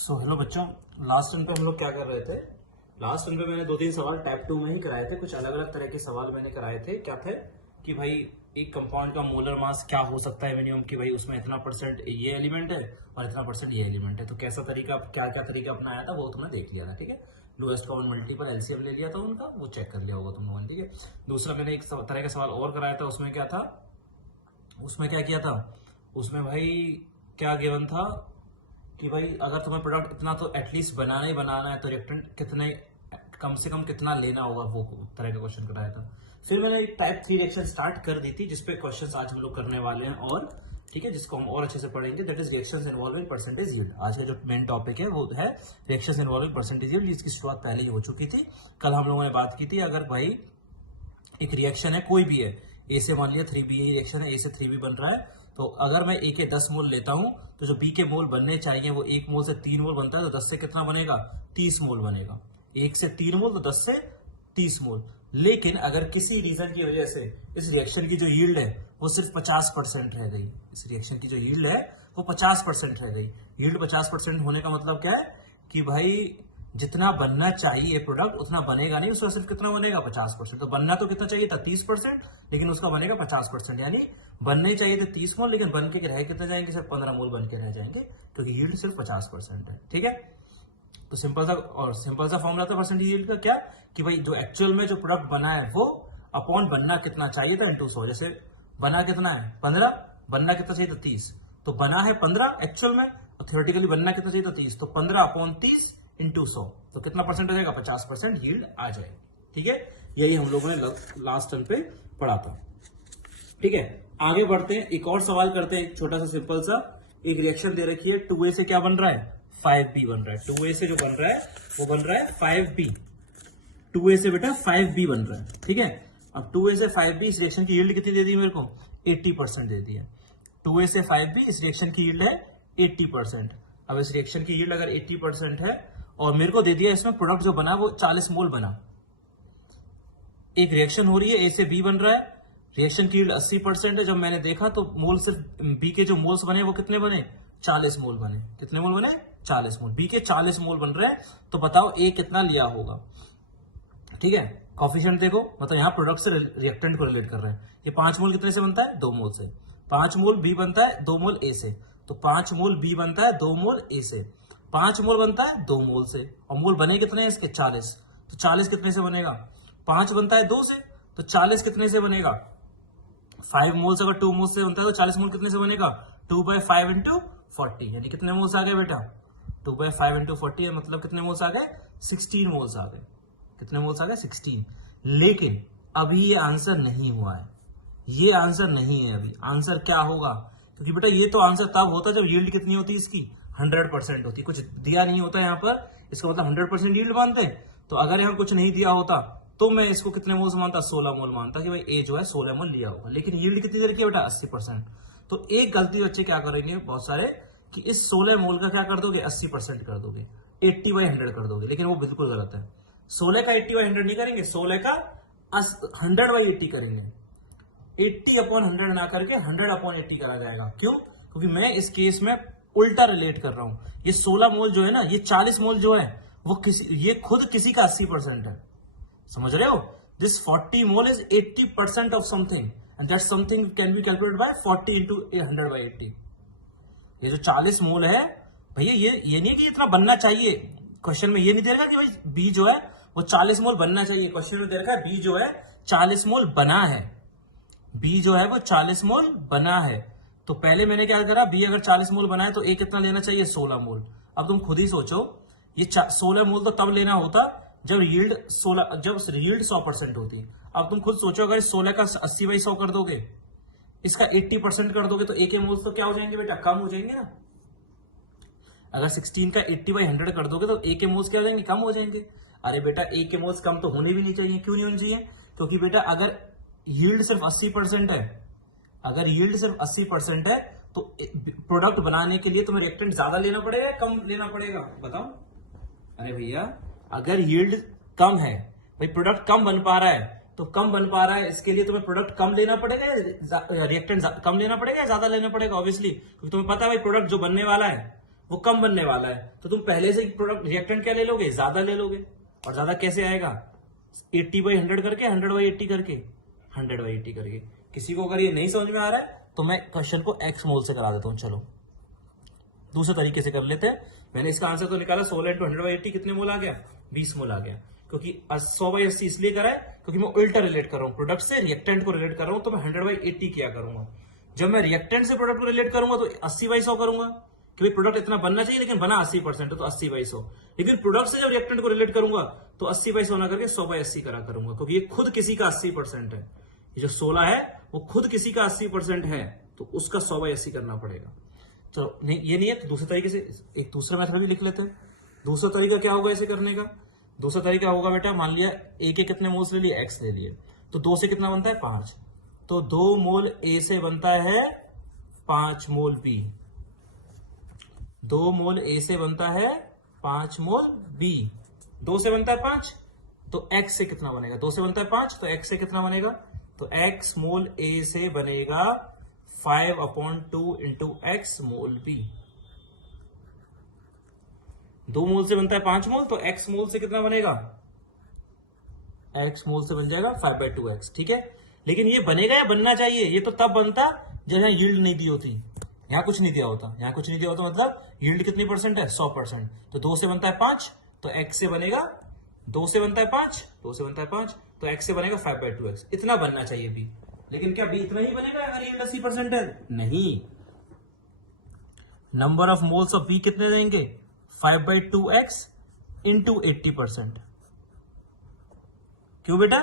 Hello बच्चों, last turn पे हम लोग क्या कर रहे थे। लास्ट टर्न पे मैंने 2-3 सवाल टाइप 2 में ही कराए थे। कुछ अलग अलग तरह के सवाल मैंने कराए थे। क्या थे कि भाई एक कंपाउंड का मोलर मास क्या हो सकता है मिनिमम, कि भाई उसमें इतना परसेंट ये एलिमेंट है और इतना परसेंट ये एलिमेंट है। तो कैसा तरीका, क्या क्या तरीका अपनाया था वो तुमने देख लिया था। ठीक है, लोएस्ट कॉमन मल्टीपल एलसीएम ले लिया था उनका, वो चेक कर लिया होगा तुम लोगों ने। ठीक है, दूसरा मैंने एक तरह का सवाल और कराया था। उसमें क्या था, उसमें क्या किया था, उसमें भाई क्या गिवन था कि भाई अगर तुम्हें प्रोडक्ट इतना तो एटलीस्ट बनाना ही बनाना है, तो रिएक्टेंट कितने, कम से कम कितना लेना होगा, वो तरह का क्वेश्चन कराया था। फिर मैंने एक टाइप 3 रिएक्शन स्टार्ट कर दी थी, जिसपे क्वेश्चंस आज हम लोग करने वाले हैं। और ठीक है, जिसको हम और अच्छे से पढ़ेंगे, that is reactions involving percentage yield. आज का जो मेन टॉपिक है वो है रिएक्शंस इन्वॉल्विंग परसेंटेज यील्ड, जिसकी शुरुआत पहले ही हो चुकी थी। कल हम लोगों ने बात की थी, अगर भाई एक रिएक्शन है, कोई भी है, ए से मान लिया 3B रिएक्शन है, ए से 3B बन रहा है, तो अगर मैं ए के 10 मोल लेता हूं, तो जो बी के मोल बनने चाहिए वो 1 मोल से 3 मोल बनता है, तो 10 से कितना बनेगा, 30 मोल बनेगा। 1 से 3 मोल तो 10 से 30 मोल। लेकिन अगर किसी रीजन की वजह से इस रिएक्शन की जो यील्ड है वो सिर्फ 50% रह गई, इस रिएक्शन की जो यील्ड है वो 50% रह गई। यील्ड 50% होने का मतलब क्या है कि भाई जितना बनना चाहिए प्रोडक्ट उतना बनेगा नहीं, उसका सिर्फ कितना बनेगा, 50%। तो बनना तो कितना चाहिए था, 30%, लेकिन उसका बनेगा 50%। यानी बनने चाहिए थे 30 मोल, लेकिन बन के रह कितने जाएंगे, सिर्फ 15 मोल बन के रह जाएंगे, क्योंकि यील्ड सिर्फ 50% है। ठीक है, तो सिंपल सा फॉर्मूला था परसेंट यील्ड का, क्या कि भाई जो एक्चुअल में जो प्रोडक्ट बना है वो अपॉन बनना कितना चाहिए था इंटू 100। जैसे बना कितना है 15, बनना कितना चाहिए था 30, तो बना है 15 एक्चुअल में, और थ्योरेटिकली बनना कितना चाहिए था 30, तो 15 अपॉन 30 इंटू 100, तो कितना परसेंट हो जाएगा, 50% यील्ड आ जाएगी। ठीक है, यही हम लोगों ने लास्ट टर्न पे पढ़ा था। ठीक है, आगे बढ़ते हैं, एक और सवाल करते हैं, एक छोटा सा सिंपल सा। एक रिएक्शन दे रखी है, 2A से क्या बन रहा है, 5B बन रहा है। 2A से जो बन रहा है वो बन रहा है 5B। 2A से बेटा 5B बन रहा है। ठीक है, अब 2A से 5B, इस रिएक्शन की यील्ड कितनी दे दी मेरे को, 80% दे दी है। 2A से 5B, इस रिएक्शन की यील्ड है 80%। अब इस रिएक्शन की यील्ड अगर 80% है, और मेरे को दे दिया इसमें प्रोडक्ट जो बना वो 40 मोल बना। एक रिएक्शन हो रही है, ए से बी बन रहा है, रिएक्शन की यील्ड 80% है। जब मैंने देखा तो मोल सिर्फ बी के जो मोल्स बने वो कितने बने, 40 मोल बने। कितने मोल बने, 40 मोल। बी के 40 मोल बन रहे हैं, तो बताओ ए कितना लिया होगा। ठीक है, कॉफिशिएंट देखो, मतलब यहाँ प्रोडक्ट से रिएक्टेंट को रिलेट कर रहे हैं। ये 5 मोल कितने से बनता है, 2 मोल से। 5 मोल बी बनता है 2 मोल ए से, तो 5 मोल बी बनता है 2 मोल ए से। 5 मोल बनता है 2 मोल से, और मोल बने कितने हैं इसके, 40, तो 40 कितने से बनेगा, 5 बनता है 2 से, तो 40 कितने से बनेगा, 5 मोल से अगर 2 मोल से बनता है तो 40 मोल कितने से बनेगा, 2/5 इंटू 40। यानी कितने मोल्स आ गए बेटा, 2/5 इंटू 40 है, मतलब कितने मोल्स आ गए, 16 मोल्स आ गए। कितने मोल्स आ गए, 16। लेकिन अभी ये आंसर नहीं हुआ है, ये आंसर नहीं है अभी। आंसर क्या होगा, क्योंकि बेटा ये तो आंसर तब होता जब यील्ड कितनी होती है इसकी, 100% होती। कुछ दिया नहीं होता यहाँ पर, इसका मतलब 100% यील्ड मानते हैं। तो अगर यहाँ कुछ नहीं दिया होता तो मैं इसको कितने मोल्स मानता, 16 मोल मानता, कि भाई ए जो है 16 मोल लिया होगा। लेकिन यील्ड कितनी दे रखी है बेटा, 80%। तो एक गलती बच्चे क्या करेंगे बहुत सारे, कि इस 16 मोल का क्या कर दोगे, 80% कर दोगे, 80/100 कर दोगे। लेकिन वो बिल्कुल गलत है। 16 का 80/100 नहीं करेंगे, 16 का 100/80 करेंगे। 80/100 ना करके 100/80 करा जाएगा। क्यों, क्योंकि मैं इस केस में उल्टा रिलेट कर रहा हूं। ये 16 मोल जो है ना, ये 40 मोल जो है वो ये खुद किसी का 80% है। समझ रहे हो, this 40 mole is 80% of something, and that something can be calculated by 40 into 100/80। ये जो 40 मोल है भैया, ये नहीं कि इतना बनना चाहिए। क्वेश्चन में ये नहीं दे रखा कि भाई बी जो है वो 40 मोल बनना चाहिए। क्वेश्चन में दे रखा है बी जो है 40 मोल बना है, बी जो है वो 40 मोल बना है। तो पहले मैंने क्या करा, बी अगर 40 मोल बना है तो ए कितना लेना चाहिए, 16 मोल। अब तुम खुद ही सोचो, ये 16 मोल तो तब लेना होता जब यील्ड 100% होती। अब तुम खुद सोचो, अगर 16 का 80/100 कर दोगे, इसका 80% कर दोगे, तो ए के मोल्स तो क्या हो जाएंगे बेटा, कम हो जाएंगे ना। अगर 16 का 80/100 कर दोगे तो ए के मोल्स क्या हो जाएंगे, कम हो जाएंगे। अरे बेटा ए के मोल्स कम तो होने भी नहीं चाहिए। क्यों नहीं होने चाहिए, क्योंकि बेटा अगर यील्ड सिर्फ 80% है, अगर यील्ड सिर्फ 80% है, तो प्रोडक्ट बनाने के लिए तुम्हें रिएक्टेंट ज्यादा लेना पड़ेगा या कम लेना पड़ेगा, बताओ। अरे भैया अगर यील्ड कम है, भाई प्रोडक्ट कम बन पा रहा है, तो कम बन पा रहा है इसके लिए तुम्हें प्रोडक्ट कम लेना पड़ेगा या रिएक्टेंट कम लेना पड़ेगा या ज्यादा लेना पड़ेगा, ऑब्वियसली, क्योंकि तुम्हें पता है भाई प्रोडक्ट जो बनने वाला है वो कम बनने वाला है, तो तुम पहले से प्रोडक्ट रिएक्टेंट क्या ले लोगे, ज्यादा ले लोगे। और ज्यादा कैसे आएगा, 80/100 करके, 100/80 करके, 100/80 करके। किसी को अगर ये नहीं समझ में आ रहा है तो मैं क्वेश्चन को एक्स मोल से करा देता हूं। चलो दूसरे तरीके से कर लेते हैं। मैंने इसका आंसर तो निकाला, 16 × 100/80 कितने मोल आ गया, 20 मोल आ गया। क्योंकि 100/80 इसलिए करा है क्योंकि मैं उल्टा रिलेट कर रहा हूं, प्रोडक्ट से रिएक्टेंट को रिलेट कर रहा हूं, तो मैं 100/80 किया करूंगा। जब मैं रिएक्टेंट से प्रोडक्ट को रिलेट करूंगा तो 80/100 करूंगा, क्योंकि प्रोडक्ट इतना बनना चाहिए लेकिन बना 80% है, तो 80/100। लेकिन प्रोडक्ट से जब रिएक्टेंट को रिलेट करूंगा तो 80/100 ना करके 100/80 करा करूंगा, क्योंकि ये खुद किसी का 80% है। ये जो 16 है वो खुद किसी का 80% है, तो उसका 100/80 करना पड़ेगा। तो नहीं, ये नहीं है तो दूसरे तरीके से एक दूसरा मेथड भी लिख लेते हैं। दूसरा तरीका क्या होगा इसे करने का, दूसरा तरीका होगा बेटा, मान लिया ए के कितने मोल्स ले लिए, एक्स ले लिए, तो 2 से कितना बनता है, 5। तो 2 मोल ए से बनता है 5 मोल बी, 2 मोल ए से बनता है 5 मोल बी। 2 से बनता है 5, तो एक्स से कितना बनेगा, 2 से बनता है 5, तो एक्स से कितना बनेगा, तो एक्स मोल ए से बनेगा 5/2 इंटू एक्स मोल बी। 2 मोल से बनता है 5 मोल, तो एक्स मोल से कितना बनेगा, एक्स मोल से बन जाएगा 5/2x। ठीक है, लेकिन ये बनेगा या बनना चाहिए, ये तो तब बनता जब यहाँ यील्ड नहीं दी होती, यहाँ कुछ नहीं दिया होता, यहाँ कुछ नहीं दिया होता, मतलब यील्ड कितनी परसेंट है, 100%। तो 2 से बनता है 5, तो x से बनेगा, 2 से बनता है 5, 2 से बनता है 5, तो x से बनेगा 5/2x। इतना बनना चाहिए b, लेकिन क्या b इतना ही बनेगा अगर यील्ड 80% है, नहीं। Number of moles of b कितने देंगे, 5/2x इंटू 80%। क्यों बेटा,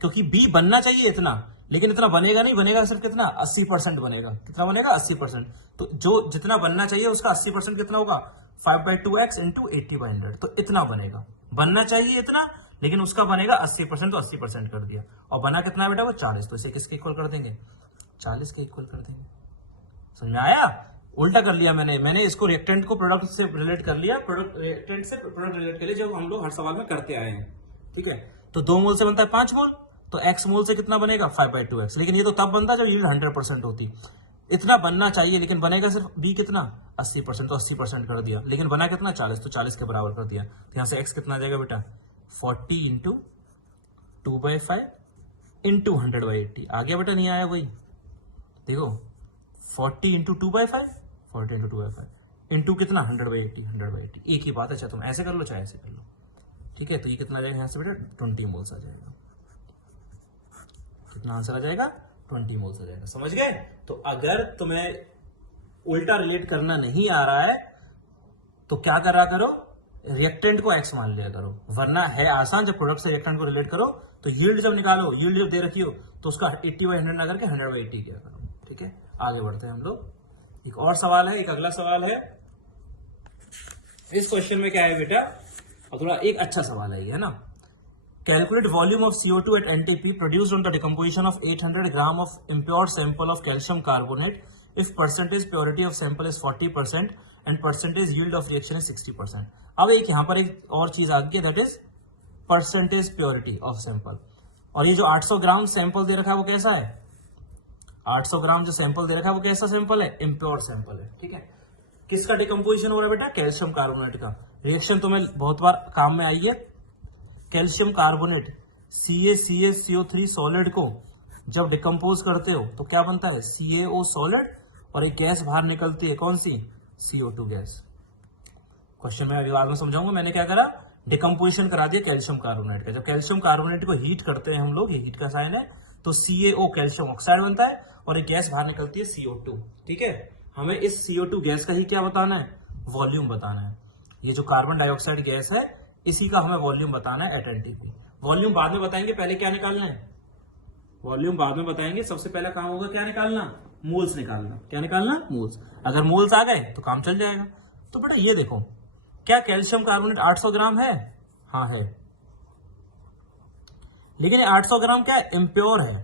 क्योंकि b बनना चाहिए इतना, लेकिन इतना बनेगा नहीं, बनेगा सिर्फ कितना, 80% बनेगा। कितना बनेगा, 80%। तो जो जितना बनना चाहिए उसका 80% कितना होगा, 5/2x इंटू 80/100, तो इतना बनेगा। बनना चाहिए इतना, लेकिन उसका बनेगा 80%, तो 80% कर दिया। और बना कितना बेटा, वो 40, तो इसे किसके इक्वल कर देंगे, 40 के इक्वल कर देंगे। समझ में आया, उल्टा कर लिया मैंने इसको रिएक्टेंट को प्रोडक्ट से रिलेट कर लिया, प्रोडक्ट रिएक्टेंट से प्रोडक्ट रिलेट कर लिया, जो हम लोग हर सवाल में करते आए हैं। ठीक है, तो 2 मोल से बनता है 5 मोल, तो x मोल से कितना बनेगा, 5/2x। लेकिन ये तो तब बनता जब यील्ड 100% होती। इतना बनना चाहिए, लेकिन बनेगा सिर्फ b कितना, 80%, तो 80% कर दिया। लेकिन बना कितना, 40, तो 40 के बराबर कर दिया। तो यहां से x कितना आ जाएगा बेटा, 40 इंटू 2/5 इंटू 100/80। आ गया बेटा, नहीं आया, वही देखो, 40 इंटू 2/5, 40 इंटू 2/5 इंटू कितना, 100/80, 100/80, एक ही बात है। अच्छा तुम ऐसे कर लो चाहे ऐसे कर लो। ठीक है, तो ये कितना आ जाएगा यहाँ से बेटा, 20 मोल्स आ जाएगा। कितना आंसर आ जाएगा, 20 मोल्स आ जाएगा। समझ गए। तो अगर तुम्हें उल्टा रिलेट करना नहीं आ रहा है तो क्या करा करो, रिएक्टेंट को एक्स मान लिया करो, वरना है आसान, जब प्रोडक्ट से रिएक्टेंट को रिलेट करो तो यील्ड जब निकालो, यील्ड जब दे रखी हो तो उसका 80/100 ना करके 100/80 किया करो। ठीक है, आगे बढ़ते हैं हम लोग। एक और सवाल है, एक अगला सवाल है। इस क्वेश्चन में क्या है बेटा, और थोड़ा एक अच्छा सवाल है ये, है ना। Calculate volume of CO2 at NTP produced on the decomposition of 800 gram of impure sample of calcium carbonate if percentage purity of sample is 40% and percentage yield of reaction is 60%। अब एक यहाँ पर एक और चीज आ गई, that is percentage purity of sample. और ये जो 800 ग्राम सैंपल दे रखा है वो कैसा है, 800 ग्राम जो सैंपल दे रखा है वो कैसा सैंपल है, इम्प्योर सैंपल है। ठीक है, किसका डिकम्पोजिशन हो रहा है बेटा, कैल्शियम कार्बोनेट का। रिएक्शन तुम्हें बहुत बार काम में आई है। Calcium carbonate CaCH CO3 solid को जब डिकम्पोज करते हो तो क्या बनता है, CaO सॉलिड, और एक गैस बाहर निकलती है, कौन सी, CO2 गैस। क्वेश्चन में अभी बाद में समझाऊंगा। मैंने क्या करा, डिकम्पोजिशन करा दिया कैल्शियम कार्बोनेट का। जब कैल्शियम कार्बोनेट को हीट करते हैं हम लोग, ये हीट का साइन है, तो CaO कैल्शियम ऑक्साइड बनता है और एक गैस बाहर निकलती है CO2। ठीक है, हमें इस CO2 गैस का ही क्या बताना है, वॉल्यूम बताना है। ये जो कार्बन डाइऑक्साइड गैस है इसी का हमें वॉल्यूम बताना है एट एनटीपी। वॉल्यूम बाद में बताएंगे, पहले क्या निकालना है, वॉल्यूम बाद में बताएंगे। सबसे पहला काम होगा क्या निकालना, मोल्स निकालना। क्या निकालना, मोल्स। अगर मोल्स आ गए तो काम चल जाएगा। तो बेटा ये देखो, क्या कैल्शियम कार्बोनेट 800 ग्राम है, हाँ है, लेकिन ये 800 ग्राम क्या इम्प्योर है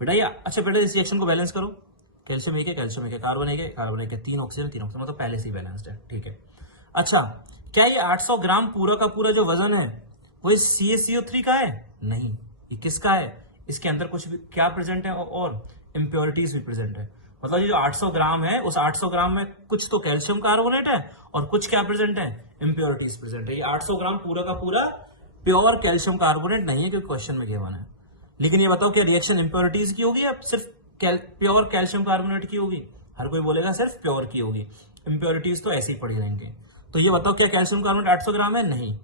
बेटा ये। अच्छा बेटा इस रिएक्शन को बैलेंस करो, कैल्शियम एक है, कैल्शियम एक है, कार्बन एक है, कार्बन एक है, 3 ऑक्सीजन 3 ऑक्सीजन, मतलब पहले से ही बैलेंस्ड है। ठीक है, अच्छा क्या ये 800 ग्राम पूरा का पूरा जो वजन है वो इस CaCO3 का है, नहीं, ये किसका है, इसके अंदर कुछ भी क्या प्रेजेंट है और इम्प्योरिटीज भी प्रेजेंट है। मतलब ये जो 800 ग्राम है, उस 800 ग्राम में कुछ तो कैल्शियम कार्बोनेट है और कुछ क्या प्रेजेंट है, इम्प्योरिटीज प्रेजेंट है। ये 800 ग्राम पूरा का पूरा प्योर कैल्शियम कार्बोनेट नहीं है, क्योंकि क्वेश्चन में गिवन है। लेकिन ये बताओ कि रिएक्शन इम्प्योरिटीज की होगी या सिर्फ प्योर कैल्शियम कार्बोनेट की होगी? हर कोई बोलेगा सिर्फ प्योर की होगी, इम्प्योरिटीज तो ऐसे ही पड़ी रहेंगे। तो ये बताओ क्या कैल्शियम कार्बोनेट 800 ग्राम है? नहीं।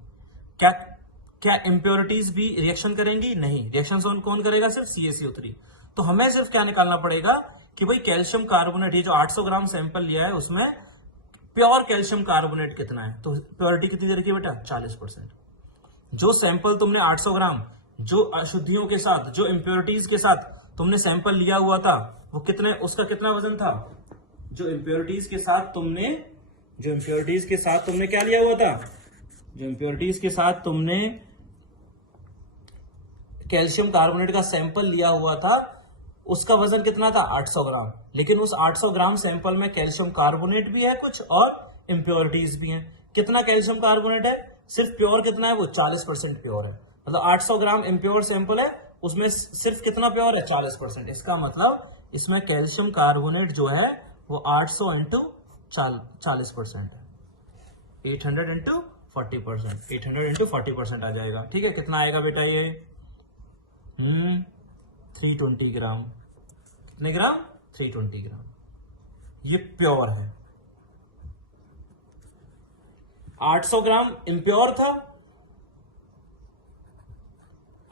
क्या इम्प्योरिटीज भी रिएक्शन करेंगी? नहीं। रिएक्शन कौन करेगा? सिर्फ CaCO3। तो हमें सिर्फ क्या निकालना पड़ेगा कि भाई कैल्शियम कार्बोनेट, ये जो 800 ग्राम सैंपल लिया है उसमें प्योर कैल्शियम कार्बोनेट कितना है। तो प्योरिटी कितनी दे रखी है बेटा? 40%। जो सैंपल तुमने 800 ग्राम जो अशुद्धियों के साथ, जो इम्प्योरिटीज के साथ तुमने सैंपल लिया हुआ था, वो कितने, उसका कितना वजन था? जो इम्प्योरिटीज के साथ तुमने क्या लिया हुआ था? जो इम्प्योरिटीज के साथ तुमने कैल्शियम कार्बोनेट का सैंपल लिया हुआ था, उसका वजन कितना था? 800 ग्राम। लेकिन उस 800 ग्राम सैंपल में कैल्शियम कार्बोनेट भी है कुछ और इम्प्योरिटीज भी हैं। कितना कैल्शियम कार्बोनेट है? सिर्फ प्योर कितना है? वो 40% प्योर है। मतलब 800 ग्राम इम्प्योर सैंपल है, उसमें सिर्फ कितना प्योर है? 40%। इसका मतलब इसमें कैल्शियम कार्बोनेट जो है वो 800 इंटू 40% है। 800 इंटू 40%, 800 इंटू 40% आ जाएगा। ठीक है, कितना आएगा बेटा ये? 320 ग्राम। कितने ग्राम? 320 ग्राम। ये प्योर है। 800 ग्राम इम्प्योर था।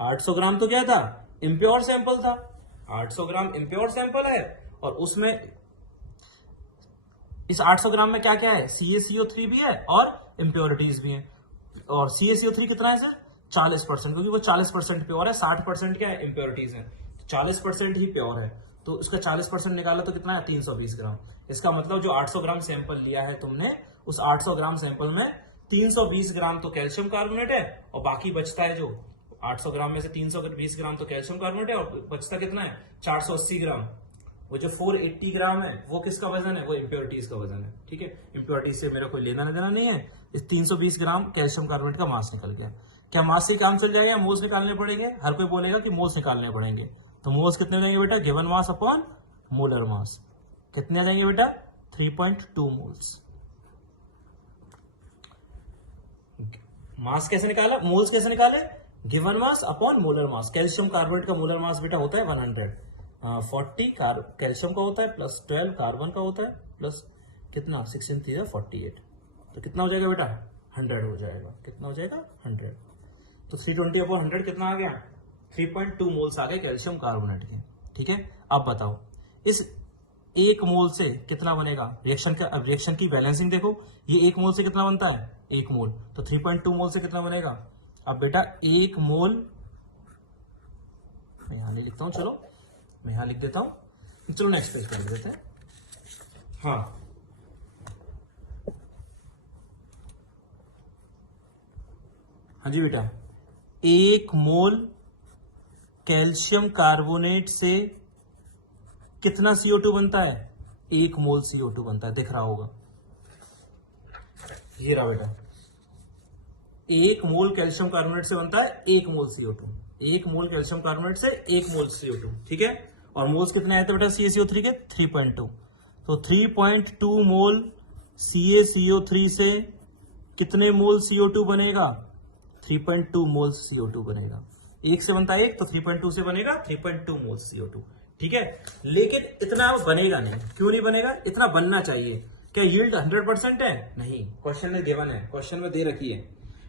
800 ग्राम तो क्या था? इम्प्योर सैंपल था। 800 ग्राम इम्प्योर सैंपल है और उसमें इस 800 ग्राम में क्या क्या है? CaCO3 भी है और इम्प्योरिटीज भी है। और CaCO3 कितना है सर? 40%, क्योंकि वो 40% प्योर है, 60% क्या है? इम्प्योरिटीज है। 40% ही प्योर है, तो उसका 40% निकाला तो कितना है? 320 ग्राम। इसका मतलब जो 800 ग्राम सैंपल लिया है तुमने, उस 800 ग्राम सैंपल में 320 ग्राम तो कैल्शियम कार्बोनेट है और बाकी बचता है जो 800 ग्राम में से 320 ग्राम तो कैल्शियम कार्बोनेट है और बचता कितना है? 480 ग्राम। वो जो 480 ग्राम है वो किसका वजन है? वो इम्प्योरिटीज का वजन है। ठीक है, इम्प्योरिटीज से मेरा कोई लेना देना नहीं है। इस 320 ग्राम कैल्शियम कार्बोनेट का मास निकल गया। क्या मास से काम चल जाएगा? मोल्स निकालने पड़ेंगे। हर कोई बोलेगा कि मोल्स निकालने पड़ेंगे। तो मोल्स कितने हो जाएंगे बेटा? Given mass upon molar mass. कितने आ जाएंगे बेटा? 3.2 मोल्स। मास कैसे निकाला? मोल्स कैसे निकाले? Given mass upon molar mass. Calcium carbonate का मोलर मास बेटा होता है 100। 40 कैल्शियम का होता है प्लस 12 कार्बन का होता है प्लस कितना? 16 3 48। तो कितना हो जाएगा बेटा? 100 हो जाएगा। कितना हो जाएगा? 100। तो 320 अपॉन 100 कितना आ गया? 3.2 मोल्स आ गए कैल्शियम कार्बोनेट के। ठीक है, अब बताओ इस 1 मोल से कितना बनेगा? रिएक्शन की बैलेंसिंग देखो, ये 1 मोल से कितना बनता है? 1 मोल। तो 3.2 मोल से कितना बनेगा? अब बेटा 1 मोल, मैं यहां नहीं लिखता हूं, चलो मैं यहां लिख देता हूं। चलो नेक्स्ट पेज कर देते हैं। हाँ, हाँ जी बेटा, 1 मोल कैल्शियम कार्बोनेट से कितना CO2 बनता है? 1 मोल CO2 बनता है, दिख रहा होगा। ये रहा बेटा, 1 मोल कैल्शियम कार्बोनेट से बनता है 1 मोल CO2। 1 मोल कैल्शियम कार्बोनेट से 1 मोल CO2। ठीक है, और मोल्स कितने आए थे बेटा CaCO3 के? 3.2। तो 3.2 मोल CaCO3 से कितने मोल CO2 बनेगा? 3.2 मोल CO2 बनेगा। 1 से बनता है 1, तो 3.2 से बनेगा 3.2 मोल CO2। ठीक है, लेकिन इतना बनेगा नहीं। क्यों नहीं बनेगा? इतना बनना चाहिए। क्या यील्ड 100% है? नहीं, क्वेश्चन में गिवन है, क्वेश्चन में दे रखी है।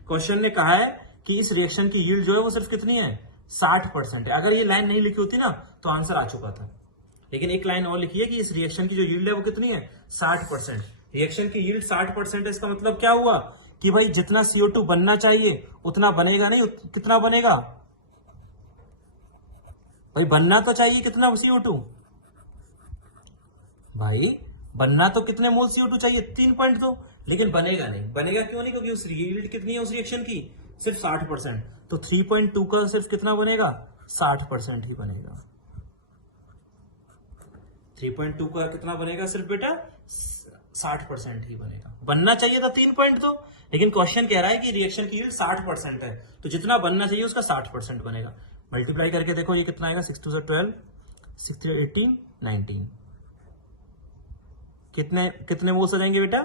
क्वेश्चन ने कहा है कि इस रिएक्शन की यील्ड जो है वो सिर्फ कितनी है? 60% है। अगर ये लाइन नहीं लिखी होती ना तो आंसर आ चुका था। लेकिन एक लाइन और लिखी है कि इस रिएक्शन की जो यील्ड है वो कितनी है? 60%। रिएक्शन की यील्ड 60% है, इसका मतलब क्या हुआ कि भाई जितना CO2 बनना चाहिए उतना बनेगा नहीं। कितना बनेगा भाई? बनना तो चाहिए कितना CO2? भाई बनना तो कितने मोल CO2 चाहिए? 3.2। लेकिन बनेगा नहीं। बनेगा क्यों नहीं? क्योंकि उस यील्ड कितनी है उस रिएक्शन की? सिर्फ 60%। तो 3.2 का सिर्फ कितना बनेगा? 60% ही बनेगा। 3.2 का कितना बनेगा? सिर्फ बेटा 60% ही बनेगा। बनना चाहिए था 3.2, लेकिन क्वेश्चन कह रहा है कि रिएक्शन की यील्ड 60% है, तो जितना बनना चाहिए उसका 60% बनेगा। मल्टीप्लाई करके देखो ये कितना आएगा? 6 2 12, 6 3 18, 19। कितने कितने मोल्स आ जाएंगे बेटा?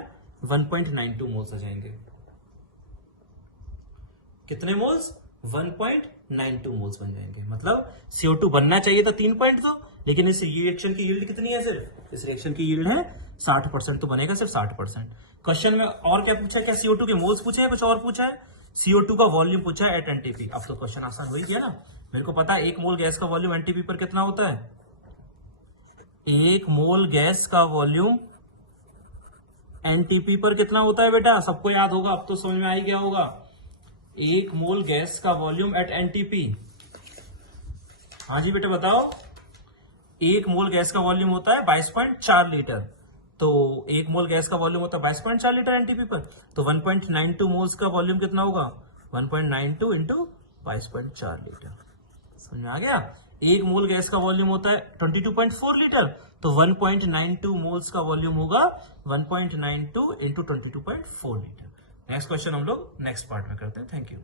1.92 मोल्स आ जाएंगे। कितने मोल्स? 1.92 मोल्स बन जाएंगे। मतलब CO2 बनना चाहिए था 3.2, लेकिन इस रिएक्शन की यील्ड कितनी है? सिर्फ इस रिएक्शन की यील्ड है 60%, तो बनेगा सिर्फ 60%। क्वेश्चन में और क्या पूछा है? क्या CO2 के मोल्स पूछे हैं? कुछ और पूछा है? CO2 का वॉल्यूम पूछा है एट एनटीपी। अब तो क्वेश्चन आसान हो ही गया ना। मेरे को पता है 1 मोल गैस का वॉल्यूम एनटीपी पर कितना होता है। 1 मोल गैस का वॉल्यूम एनटीपी पर कितना होता है बेटा? सबको याद होगा, अब तो समझ में आ ही गया होगा। 1 मोल गैस का वॉल्यूम एट एनटीपी। हाँ जी बेटा बताओ। 1 मोल गैस का वॉल्यूम होता है 22.4 लीटर। तो 1 मोल गैस का वॉल्यूम होता है 22.4 लीटर एनटीपी पर, तो 1.92 मोल्स का वॉल्यूम कितना होगा? 1.92 इंटू 22.4 लीटर। समझ में आ गया? 1 मोल गैस का वॉल्यूम होता है 22.4 लीटर, तो 1.92 मोल्स का वॉल्यूम होगा 1.92 इंटू 22.4 लीटर। नेक्स्ट क्वेश्चन हम लोग नेक्स्ट पार्ट में करते हैं। Thank you.